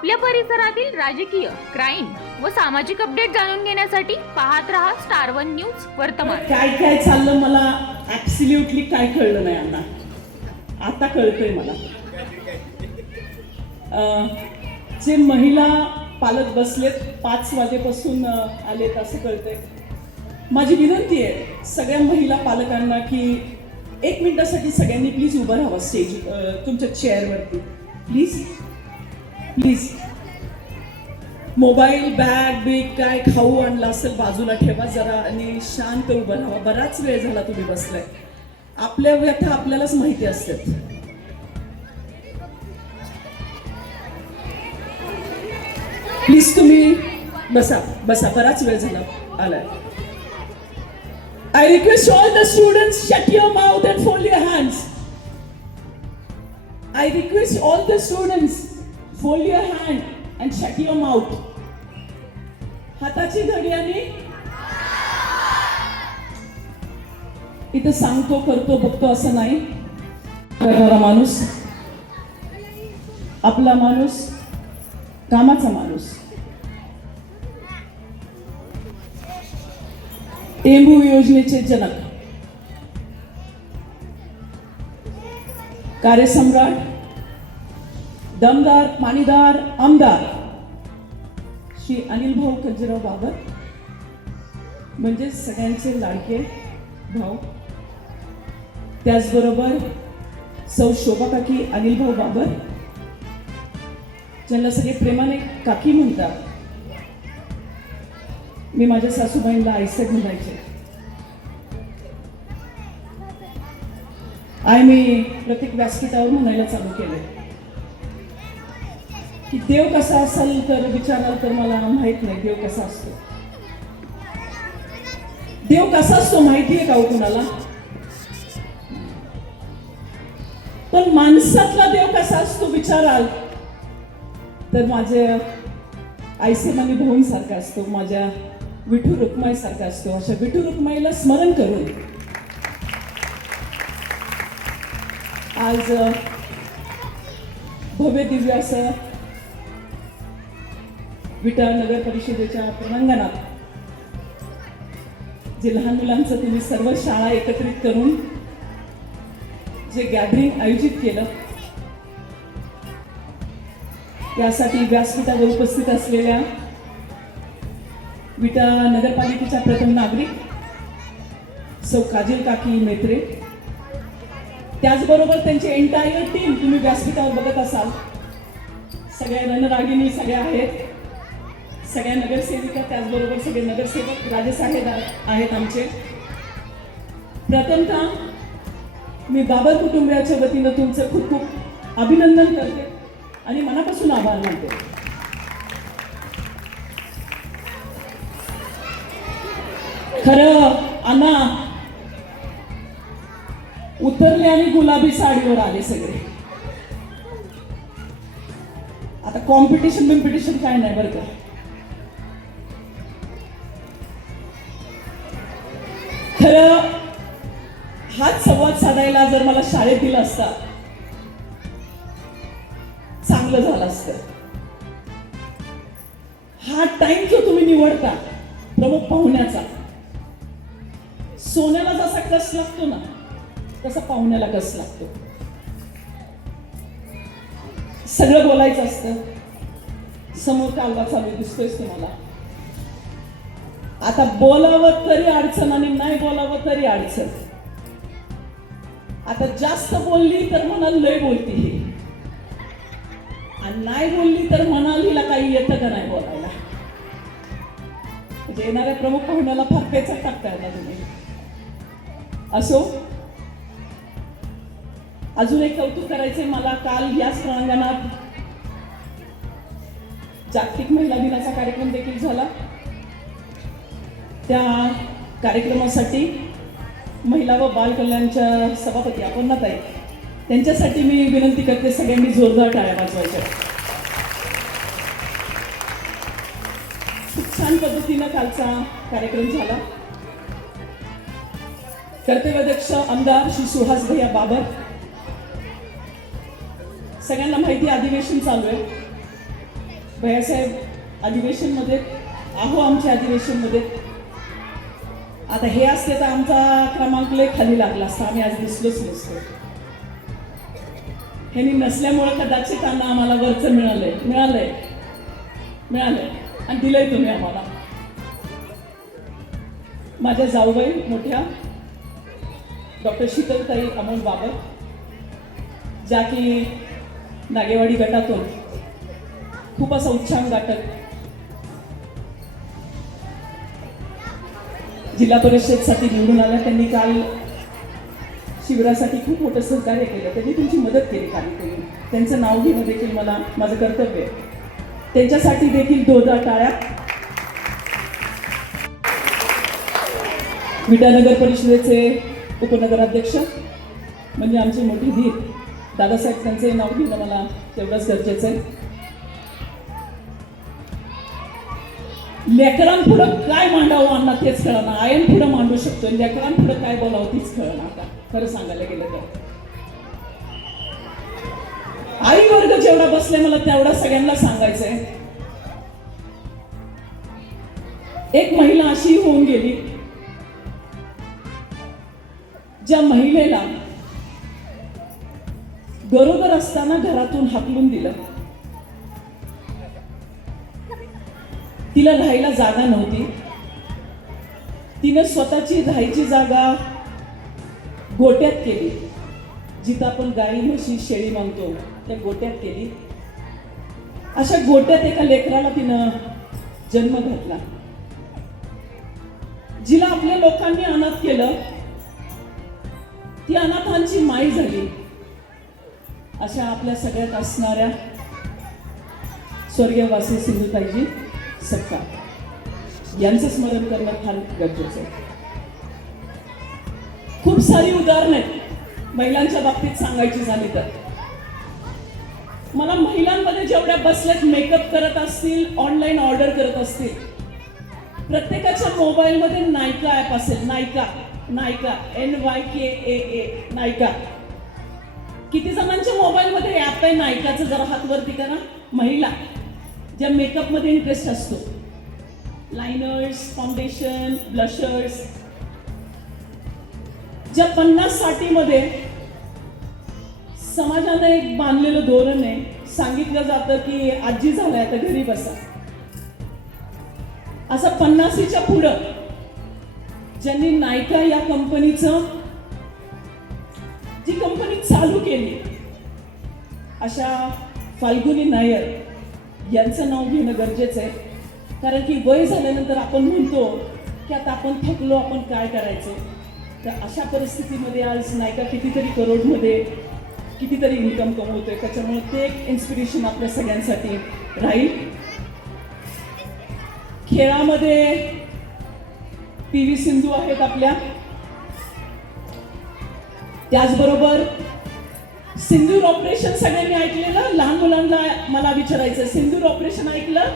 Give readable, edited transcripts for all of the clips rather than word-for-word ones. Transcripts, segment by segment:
आपल्या परिसरातील राजकीय, क्राईम व सामाजिक अपडेट जाणून घेण्यासाठी पाहत रहा स्टार वन न्यूज वर्तमान. काय काय चाललं मला ऍब्सोल्युटली काय कळलं नाही अण्णा. आता कळतंय मला. जे महिला पालक बसलेत 5 वाजेपासून आलेत असं कळतंय. माझी विनंती आहे सगळ्या महिला पालकांना की 1 मिनिटासाठी सगळ्यांनी प्लीज उभं राहावं स्टेज तुमच्या चेअरवरती. Please please. मोबाईल, बॅग बिग काय खाऊ आणला असेल बाजूला ठेवा जरा आणि शांत उभं राहावा. बराच वेळ झाला तुम्ही बसलाय. आपल्या व्यथा आपल्यालाच माहिती असतात. प्लीज तुम्ही बसा बसा. बराच वेळ झाला आलाय. I request all the students shut your mouth and fold your hands. I request all the students fold your hand and shut your mouth. हाताची घडी आणि इथं सांगतो करतो बघतो असं नाही. करणारा माणूस, आपला माणूस, कामाचा माणूस. टेंबू योजनेचे जनक, कार्यसम्राट, दमदार पाणीदार आमदार श्री अनिल भाऊ खंजीराव बाबर म्हणजे सगळ्यांचे लाडके भाऊ. त्याचबरोबर सौ शोभा काकी अनिल भाऊ बाबर ज्यांना सगळे प्रेमाने काकी म्हणतात. मी माझ्या सासूबाईंना आईसाहेब म्हणायचे. मी प्रत्येक व्यासपीठावर म्हणायला चालू केले की देव कसा असेल तर विचाराल तर मला माहित नाही देव कसा असतो. देव कसा असतो माहितीये का हो कुणाला? पण माणसातला देव कसा असतो विचाराल तर माझ्या आईसाहेब आणि भाऊंसारखा असतो. माझ्या विठू रुक्माई सारखा असतो. अशा विठू रुक्माईला स्मरण करून आज भव्य दिव्य असं विटा नगर परिषदेच्या प्रांगणात जे लहान मुलांचं तुम्ही सर्व शाळा एकत्रित करून जे गॅदरिंग आयोजित केलं त्यासाठी व्यासपीठावर उपस्थित असलेल्या विटा नगरपालिकेच्या प्रथम नागरिक सौ काजल काकी मेत्रे, त्याचबरोबर त्यांची एंटायर टीम तुम्ही व्यासपीठावर बघत असाल. सगळ्या रणरागिणी सगळ्या आहेत, सगळ्या नगरसेविका, त्याचबरोबर सगळे नगरसेवक राजेसाहेब आहेत आमचे. प्रथमतः मी बाबर कुटुंबियाच्या वतीनं तुमचं खूप खूप अभिनंदन करते आणि मनापासून आभार मानते. खरं अण्णा उतरले आणि गुलाबी साडीवर आले सगळे. आता कॉम्पिटिशन काय नाही बरं का. खरं हाच संवाद साधायला जर मला शाळेत दिला असता चांगलं झालं असतं. हा टाइम जो तुम्ही निवडता प्रमुख पाहुण्याचा, सोन्याला जसा कस लागतो ना तसा पाहुण्याला कस लागतो. सगळं बोलायचं असतं. समोर कालवा चालू दिसतोय तुम्हाला. आता बोलावं तरी अडचण आणि नाही बोलावं तरी अडचण. आता जास्त बोलली तर म्हणाल लय बोलती ही, आणि नाही बोलली तर म्हणाल हिला काही येतं का नाही बोलायला. म्हणजे येणाऱ्या प्रमुख पाहुण्याला फार पेचा टाकताय ना तुम्ही. असो, अजून एक कौतुक करायचंय मला. काल याच प्रांगणात जागतिक महिला दिनाचा कार्यक्रम देखील झाला. त्या कार्यक्रमासाठी महिला व बाल कल्याणच्या सभापती अपर्णाताई त्यांच्यासाठी मी विनंती करते सगळ्यांनी जोरदार टाळ्या वाजवायच्या. खूप छान पद्धतीनं कालचा कार्यक्रम झाला. कर्तव्याध्यक्ष आमदार श्री सुहास भैया बाबर, सगळ्यांना माहिती अधिवेशन चालू आहे. भैयासाहेब अधिवेशनमध्ये आहो, आमच्या अधिवेशनमध्ये. आता हे असते तर आमचा क्रमांक लय खाली लागला असता, आम्ही आज दिसलोच नसतो. ह्यांनी नसल्यामुळं कदाचित आम्हाला वरचं मिळालंय आणि दिलंय तुम्ही आम्हाला. माझ्या जाऊबाई मोठ्या डॉक्टर शीतलताई अमोल बाबर, ज्या की नागेवाडी गटातून खूप असा उच्चांक गाठत जिल्हा परिषदेसाठी निवडून आल्या. त्यांनी काल शिबिरासाठी खूप मोठं सहकार्य केलं, त्यांनी तुमची मदत केली काहीतरी. त्यांचं नाव घेणं देखील माझं कर्तव्य आहे. त्यांच्यासाठी देखील जोरदार टाळ्या. विटा नगर परिषदेचे उपनगराध्यक्ष म्हणजे आमचे मोठे धीर दादासाहेब, त्यांचे नाव घेणं मला तेवढंच गरजेचं आहे. लेकरांपुढं काय मांडावं अण्णा तेच कळना, आयन पुढं मांडू शकतो, लेकरांपुढं काय बोलावं तीच कळना. आता खरं सांगायला गेलं तर आई वर्ग जेवढा बसले मला तेवढा सगळ्यांना सांगायचंय. एक महिला अशी होऊन गेली ज्या महिलेला गरोदर असताना घरातून हाकलून दिलं. तिला राहायला जागा नव्हती. तिनं स्वतःची राहायची जागा गोट्यात केली, जिथं आपण गाई म्हशी शेळी मागतो त्या गोट्यात केली. अशा गोट्यात एका लेकराला तिनं जन्म घातला. जिला आपल्या लोकांनी अनाथ केलं, ती अनाथांची माई झाली. अशा आपल्या सगळ्यात असणाऱ्या स्वर्गीयवासी सिंधुताईजी सपकाळ यांचं स्मरण करणं फार गरजेचं आहे. खूप सारी उदाहरणं आहेत महिलांच्या बाबतीत सांगायची झाली तर. मला महिलांमध्ये जेवढ्या बसल्यात मेकअप करत असतील, ऑनलाईन ऑर्डर करत असतील, प्रत्येकाच्या मोबाईलमध्ये नायका ॲप असेल. नायका NYKAA नायका. किती जणांच्या मोबाईलमध्ये ॲप आहे नायकाचं? जरा हात वरती करा. महिला ज्या मेकअपमध्ये इंटरेस्ट असतो, लायनर्स, फाउंडेशन, ब्लशर्स, ज्या 50-60 मध्ये समाजानं एक बांधलेलं धोरण आहे. सांगितलं जातं की आजी झालाय आता घरी बसा. असं 50च्या पुढं ज्यांनी नायका या कंपनीचं जी कंपनी चालू केली, अशा फाल्गुनी नायर यांचं नाव घेणं गरजेचं आहे. कारण की वय झाल्यानंतर आपण म्हणतो की आता आपण थकलो, आपण काय करायचं. तर अशा परिस्थितीमध्ये आज नायका कितीतरी करोडमध्ये कितीतरी इन्कम कमवतोय. त्याच्यामुळे ते एक इन्स्पिरेशन आपल्या सगळ्यांसाठी राहील. खेळामध्ये PV सिंधू आहेत आपल्या. त्याचबरोबर सिंदूर ऑपरेशन सगळ्यांनी ऐकलेलं. लहान मुलांना मला विचारायचं, सिंदूर ऑपरेशन ऐकलं?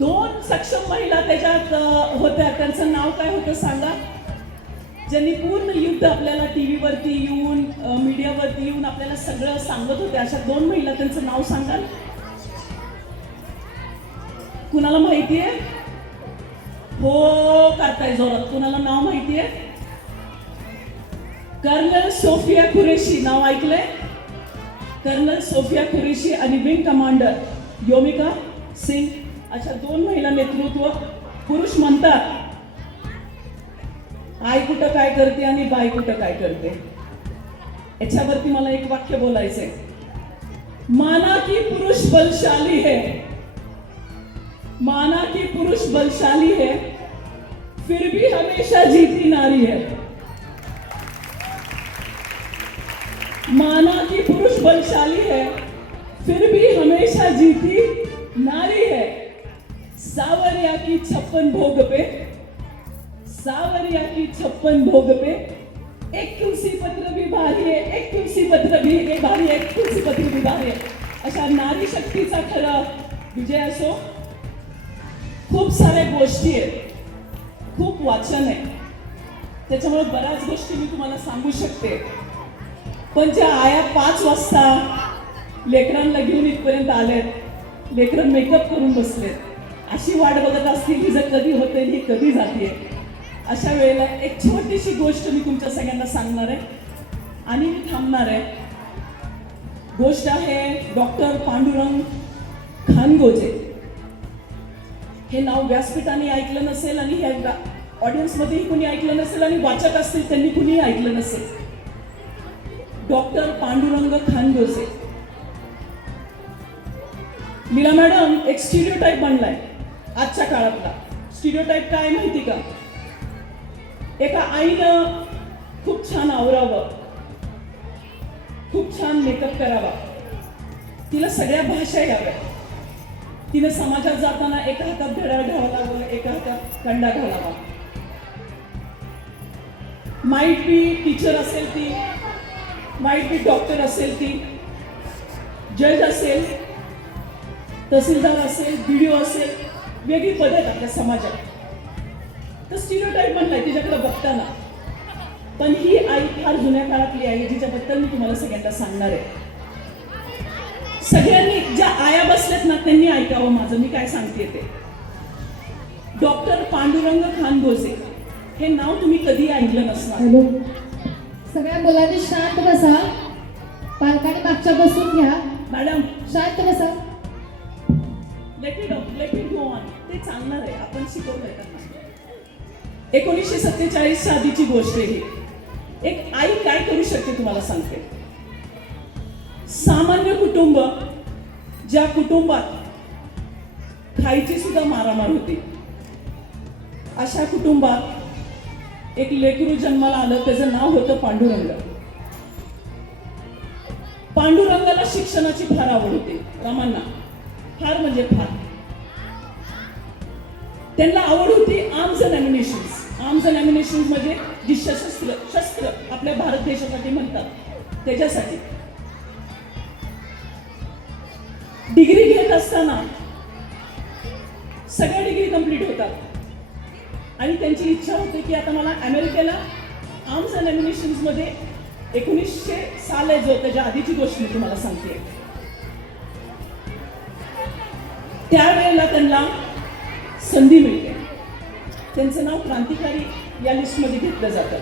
2 सक्षम महिला त्याच्यात होत्या. त्यांचं नाव काय होतं सांगा? ज्यांनी पूर्ण युद्ध आपल्याला टीव्हीवरती येऊन, मीडियावरती येऊन आपल्याला सगळं सांगत होते. अशा 2 महिला, त्यांचं नाव सांगाल? कुणाला माहितीये? हो करताय जोरात. कुणाला नाव माहितीये? कर्नल सोफिया कुरेशी नाव ऐकलंय? कर्नल सोफिया कुरेशी आणि विंग कमांडर योमिका सिंग, अशा 2 महिला नेतृत्व. पुरुष म्हणतात आई कुठं काय करते आणि बाई कुठं काय करते. याच्यावरती मला एक वाक्य बोलायचंय. माना की पुरुष बलशाली है, माना कि पुरुष बलशाली है, फिर भी हमेशा जीती नारी है. माना कि पुरुष बलशाली है, फिर भी हमेशा जीती नारी है. सावरिया की 56 भोग पे, सावरिया की 56 भोग पे एक तुलसी पत्र भी भारी है, एक तुलसी पत्र भी भारी है, एक तुलसी पत्र भी भारी है. अशा नारी शक्तीचा खरा विजय असो. खूप साऱ्या गोष्टी आहेत, खूप वाचन आहे, त्याच्यामुळे बऱ्याच गोष्टी मी तुम्हाला सांगू शकते. पण ज्या आया 5 वाजता लेकरांना घेऊन इथपर्यंत आलेत, लेकरं मेकअप करून बसलेत, अशी वाट बघत असतील की जर कधी होते ही कधी जाते. अशा वेळेला एक छोटीशी गोष्ट मी तुमच्या सगळ्यांना सांगणार आहे आणि मी थांबणार आहे. गोष्ट आहे डॉक्टर पांडुरंग खानगोजे. हे नाव व्यासपीठाने ऐकलं नसेल आणि ह्या ऑडियन्समध्येही कुणी ऐकलं नसेल आणि वाचक असतील त्यांनी कुणीही ऐकलं नसेल. डॉक्टर पांडुरंग खानगोजे. मीरा मॅडम, एक स्टिरियोटाईप बनलाय आजच्या काळातला. स्टिरियोटाईप काय माहिती का? एका आईनं खूप छान आवरावं, खूप छान मेकअप करावा, तिला सगळ्या भाषा याव्या, तिने समाजात जाताना एका हातात घड्याळ घालावं, एका हातात कंडा घालावा. माईट बी टीचर असेल ती, माईट बी डॉक्टर असेल ती, जज असेल, तहसीलदार असेल, बीडीओ असेल, वेगळी पदं आहेत आपल्या समाजात. तर स्टिरियोटाईप म्हणलाय तिच्याकडे बघताना. पण ही आई फार जुन्या काळातली आई जिच्याबद्दल मी तुम्हाला सगळ्यांना सांगणार आहे. सगळ्यांनी, ज्या आया बसल्यात ना त्यांनी ऐकावं माझं मी काय सांगते ते. डॉक्टर पांडुरंग खानगोजे हे नाव तुम्ही कधी ऐकलं नसणार. हॅलो, सगळ्या मुलांनी शांत बसा. पालकांनी मागच्या बसून घ्या. मॅडम, शांत बसा. Let it go on. ते सांगणार आहे, आपण शिकवलंय त्यांना. 1947च्या आधीची गोष्ट आहे ही. एक आई काय करू शकते तुम्हाला सांगते. सामान्य कुटुंब, ज्या कुटुंबात खायची सुद्धा मारामार होती, अशा कुटुंबात एक लेकरू जन्माला आलं. त्याचं नाव होतं पांडुरंग. पांडुरंगाला शिक्षणाची फार आवड होती. रामांना फार म्हणजे फार. त्यांना आवड होती आर्म्स अँड ॲम्युनिशन्स. आर्म्स अँड ॲम्युनिशन्स म्हणजे जी शस्त्र आपल्या भारत देशासाठी म्हणतात त्याच्यासाठी. डिग्री घेत असताना सगळ्या डिग्री कंप्लीट होतात आणि त्यांची इच्छा होती की आता मला अमेरिकेला आर्म्स अँड ॲम्युनिशन्स मध्ये 1900 साल आहे जो, त्याच्या आधीची गोष्ट मी तुम्हाला सांगते. त्यावेळेला त्यांना संधी मिळते. त्यांचं नाव क्रांतिकारी या लिस्टमध्ये घेतलं जातं.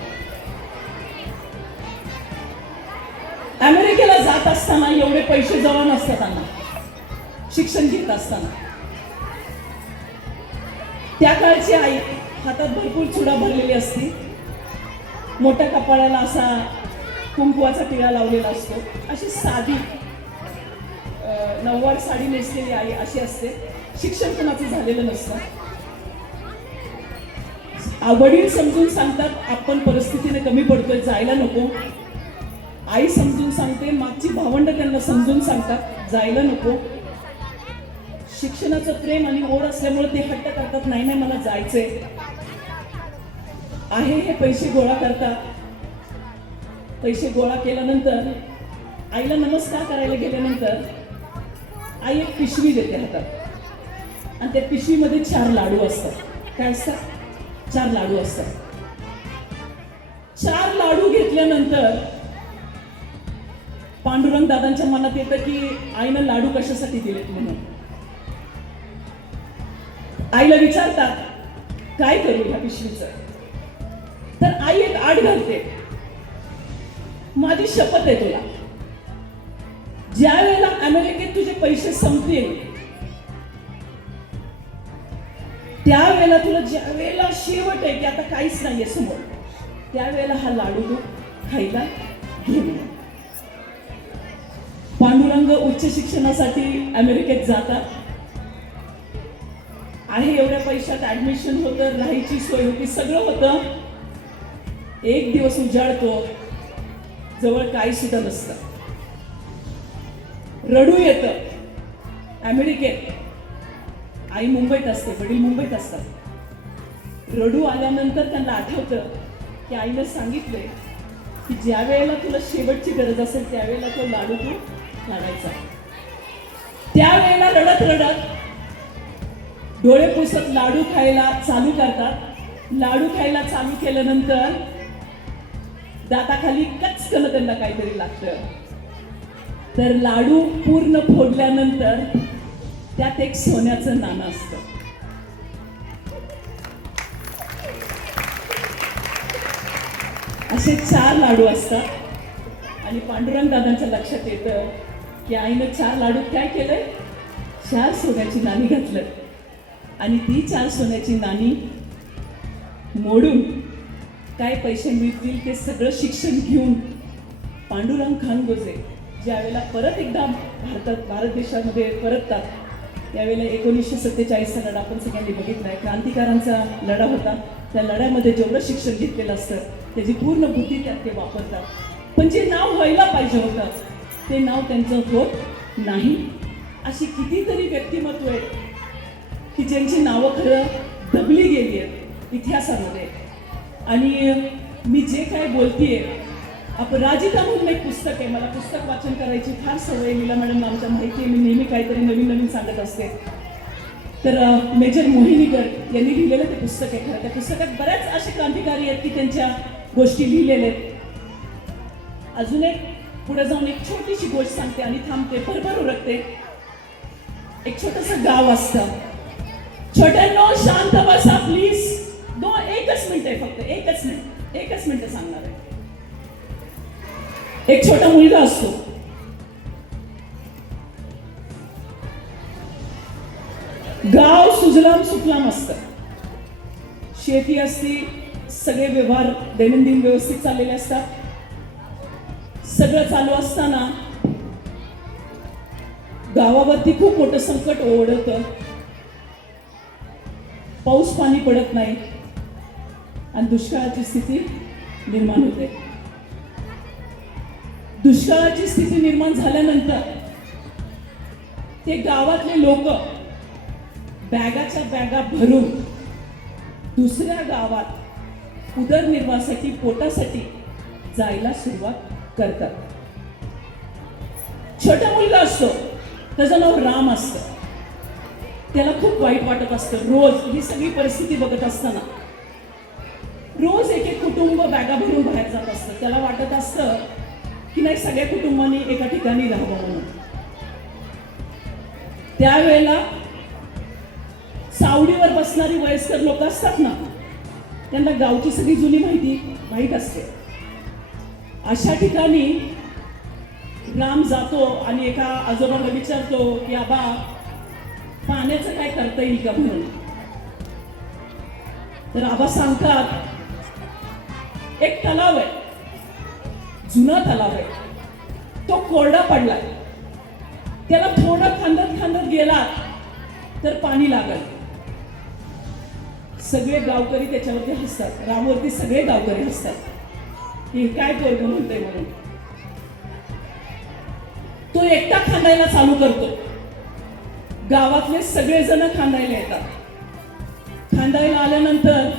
अमेरिकेला जात असताना एवढे पैसे जवळ नसतात त्यांना. शिक्षण घेत असताना त्या काळची आई हातात भरपूर चुडा भरलेली असते, मोठ्या कपाळाला असा कुंकवाचा टिळा लावलेला असतो, अशी साधी नऊवार साडी नेसलेली आई अशी असते. शिक्षण कोणाचं झालेलं नसतं. वडील समजून सांगतात आपण परिस्थितीने कमी पडतोय, जायला नको. आई समजून सांगते, मागची भावंड त्यांना समजून सांगतात जायला नको. शिक्षणाचं प्रेम आणि ओढ असल्यामुळे ते हट्ट करतात, नाही नाही मला जायचंय. आहे हे पैसे गोळा करतात. पैसे गोळा केल्यानंतर आईला नमस्कार करायला गेल्यानंतर आई एक पिशवी देते हातात आणि त्या पिशवीमध्ये 4 लाडू असतात. काय असतात? 4 लाडू असतात. 4 लाडू घेतल्यानंतर पांडुरंग दादांच्या मनात येतं की आईनं लाडू कशासाठी दिलेत म्हणून. आईला विचारतात काय करू ह्या पिशवीचं. तर आई एक आड घालते, माझी शपथ आहे तुला, ज्या वेळेला अमेरिकेत तुझे पैसे संपतील त्यावेळेला तुला, ज्या वेळेला शेवट आहे की आता काहीच नाहीये समोर, त्यावेळेला हा लाडू तू खायला घेऊन. पांडुरंग उच्च शिक्षणासाठी अमेरिकेत जातात. आहे एवढ्या पैशात ऍडमिशन होतं, राहायची सोय होती, सगळं होतं. एक दिवस उजाडतो, जवळ काही सुद्धा नसतं. रडू येतं अमेरिकेत. आई मुंबईत असते, वडील मुंबईत असतात. रडू आल्यानंतर त्यांना आठवतं की आईनं सांगितलंय की ज्या वेळेला तुला शेवटची गरज असेल त्यावेळेला तो लाडू तू काढायचा. त्यावेळेला रडत रडत डोळे पुसत लाडू खायला चालू करतात. लाडू खायला चालू केल्यानंतर दाताखाली कचकन त्यांना काहीतरी लागतं. तर लाडू पूर्ण फोडल्यानंतर त्यात एक सोन्याचं नाणं असतं. असे 4 लाडू असतात आणि पांडुरंग दादांच्या लक्षात येतं की आईनं 4 लाडूत काय केलंय, 4 सोन्याची नाणी घातलं आणि ती 4 सोन्याची नाणी मोडून काय पैसे मिळतील ते सगळं शिक्षण घेऊन पांडुरंग खानगोजे ज्यावेळेला परत एकदा भारत देशामध्ये परततात, त्यावेळेला 1947चा लढा आपण सगळ्यांनी बघितला आहे. क्रांतिकारांचा लढा होता. त्या लढ्यामध्ये जेवढं शिक्षण घेतलेलं असतं त्याची पूर्ण बुद्धी त्यात ते वापरतात. पण जे नाव व्हायला पाहिजे होतं ते नाव त्यांचं होत नाही. अशी कितीतरी व्यक्तिमत्व आहेत की ज्यांची नावं खरं दबली गेली आहेत इतिहासामध्ये. आणि मी जे काय बोलतीये, अपराजिता म्हणून एक पुस्तक आहे. मला पुस्तक वाचन करायची फार सवय. लीला मॅडम आमच्या माहिती आहे, मी नेहमी काहीतरी नवीन नवीन सांगत असते. तर मेजर मोहिनीकर यांनी लिहिलेलं ते पुस्तक आहे. खरं त्या पुस्तकात बऱ्याच असे क्रांतिकारी आहेत की त्यांच्या गोष्टी लिहिलेल्या आहेत. अजून एक पुढे जाऊन एक छोटीशी गोष्ट सांगते आणि थांबते, भरभर उरकते. एक छोटंसं गाव असतं. छोट्यांनो शांत बसा प्लीज. एकच मिनिट आहे फक्त, एकच मिनिट सांगणार आहे. एक छोटा मुलगा असतो. गाव सुजलाम सुफलाम असतं. शेती असती, सगळे व्यवहार दैनंदिन व्यवस्थित चाललेले असतात. सगळं चालू असताना गावावरती खूप मोठं संकट ओढवतं. पाऊस पाणी पडत नाही आणि दुष्काळाची स्थिती निर्माण होते. दुष्काळाची स्थिती निर्माण झाल्यानंतर ते गावातले लोक बॅगाच्या बॅगा भरून दुसऱ्या गावात उदरनिर्वाहासाठी, पोटासाठी जायला सुरुवात करतात. छोटा मुलगा असतो, त्याचं नाव राम असतं. त्याला खूप वाईट वाटत असतं. रोज ही सगळी परिस्थिती बघत असताना रोज एक एक कुटुंब बॅगा भरून बाहेर जात असतं. त्याला वाटत असतं की नाही, सगळ्या कुटुंबांनी एका ठिकाणी राहावं म्हणून. त्यावेळेला सावडीवर बसणारी वयस्कर लोक असतात ना, त्यांना गावची सगळी जुनी माहिती माहीत असते. अशा ठिकाणी राम जातो आणि एका आजोबाला विचारतो की आबा, पाण्याचं काय करता येईल का म्हणून. तर आबा सांगतात, एक तलाव आहे, जुना तलाव आहे, तो कोरडा पडलाय. त्याला थोडं खांदत गेला तर पाणी लागल. सगळे गावकरी त्याच्यावरती हसतात. रामवरती सगळे गावकरी हसतात की काय पोरगं म्हणतोय म्हणून. तो एकटा खांदायला चालू करतो. गावातले सगळेजण खांदायला येतात. खांदायला आल्यानंतर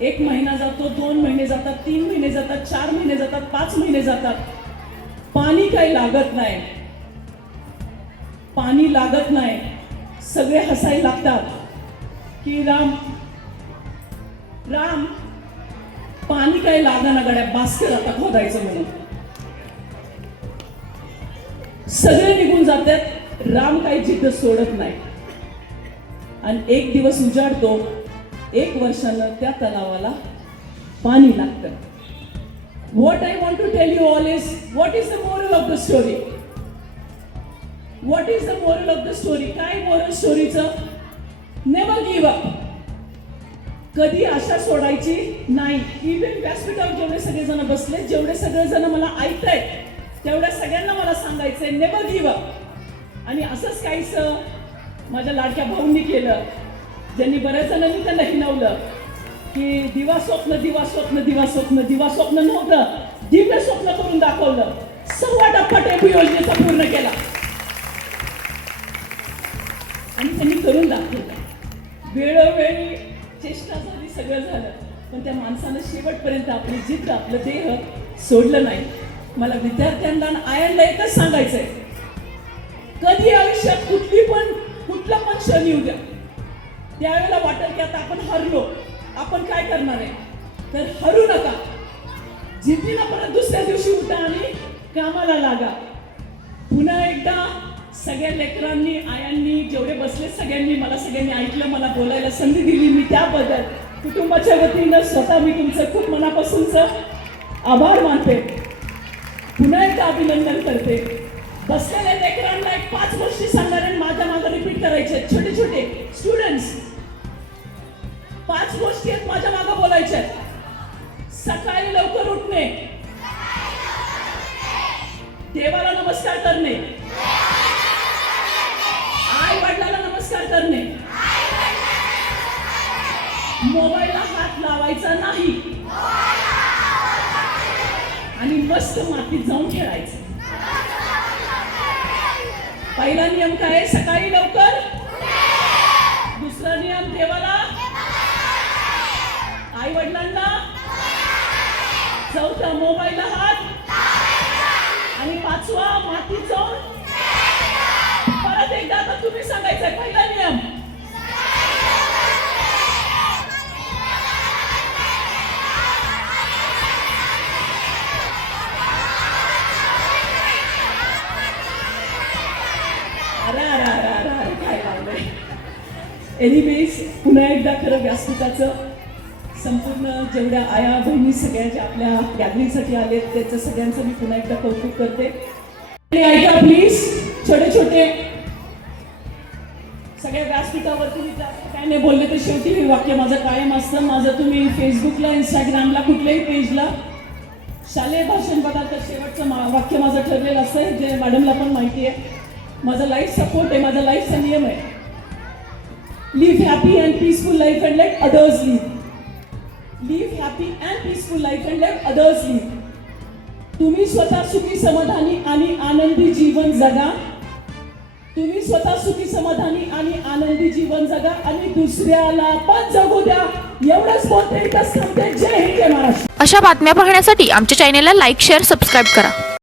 1 महिना जातो, 2 महिने जातात, 3 महिने जातात, 4 महिने जातात, 5 महिने जातात. पाणी काही लागत नाही. पाणी लागत नाही. सगळे हसायला लागतात की राम पाणी काही लागना गड्या, बास्केट आता खोदायचं म्हणून. सगळे निघून जातात. राम काही जिद्द सोडत नाही आणि एक दिवस उजाडतो. 1 वर्षानं त्या तलावाला पाणी लागतं. What I want to tell you all is, what is the moral of the story? What is the moral of the story? काय moral स्टोरीचं? Never give up. कधी आशा सोडायची नाही. इव्हन व्यासपीठावर जेवढे सगळेजण बसले, जेवढे सगळेजण मला ऐकतायत, तेवढ्या सगळ्यांना मला सांगायचंय, नेव्हर गिव्ह अप. आणि असंच काहीसं माझ्या लाडक्या भाऊंनी केलं, ज्यांनी बऱ्याच जणांनी त्यांना हिणवलं की दिवा स्वप्न दिवा स्वप्न दिवा स्वप्न. दिवा स्वप्न नव्हतं, दिव्य स्वप्न करून दाखवलं. 1.25 टप्पा टेबू योजनेचा पूर्ण केला आणि त्यांनी करून दाखवलं. वेळोवेळी चेष्टा झाली, सगळं झालं, पण त्या माणसानं शेवटपर्यंत आपली जिद्द, आपलं देह सोडलं नाही. मला विद्यार्थ्यांना आयांना एकच सांगायचंय, कधी आयुष्यात कुठला पण क्षण येऊ द्या, त्यावेळेला वाटेल की आता आपण हरलो, आपण काय करणार आहे, तर हरू नका. जिद्दीनं परत दुसऱ्या दिवशी उठा आणि कामाला लागा. पुन्हा एकदा सगळ्या लेकरांनी आयांनी जेवढे बसले सगळ्यांनी ऐकलं, मला बोलायला संधी दिली, मी त्याबद्दल कुटुंबाच्या वतीनं स्वतः मी तुमचं खूप मनापासूनचं आभार मानते. पुन्हा एकदा अभिनंदन करते. बसलेल्या लेकरांना एक 5 गोष्टी सांगणार आणि माझ्या मागे रिपीट करायचे. छोटे छोटे स्टुडंट्स 5 गोष्टी आहेत माझ्या मागे बोलायच्या. सकाळी लवकर उठणे, देवाला नमस्कार करणे, आई वडिलांना नमस्कार करणे, मोबाईलला हात लावायचा नाही आणि मस्त मातीत जाऊन खेळायचं. पहिला नियम काय? सकाळी लवकर. दुसरा नियम देवाला, आई वडिलांना. चौथा मोबाईलला हात आणि 5वा मातीत जाऊन. परत एकदा आता तुम्ही सांगायचं. पहिला नियम काय लावलंय. एनिवेज पुन्हा एकदा खरं व्यासपीठाचं संपूर्ण जेवढ्या आया बहिणी सगळ्या ज्या आपल्या गॅदरिंगसाठी आलेत त्याचं सगळ्यांचं मी पुन्हा एकदा कौतुक करते. ऐका प्लीज. छोटे छोटे सगळ्या व्यासपीठावरती मी जास्त काय नाही बोलले तर शेवटी हे वाक्य माझं कायम असतं. माझं तुम्ही फेसबुकला, इंस्टाग्रामला, कुठल्याही पेजला शालेय भाषण बघा तर शेवटचं वाक्य माझं ठरलेलं असतं, जे मॅडमला पण माहिती आहे. माझा लाईफ सपोर्ट आहे, माझा लाईफचा नियम आहे. Live happy and peaceful life and let others live. Live happy and peaceful life and let others live. तुम्ही स्वतः सुखी, समाधानी आणि आनंदी जीवन जगा. तुम्ही स्वतः सुखी, समाधानी आणि आनंदी जीवन जगा आणि दुसऱ्याला पण जगू द्या. एवढंच बोलते. इथंच थांबते. जय हिंद, जय महाराष्ट्र. अशा बातम्या पाहण्यासाठी आमच्या चॅनेलला लाईक, शेअर, सबस्क्राईब करा.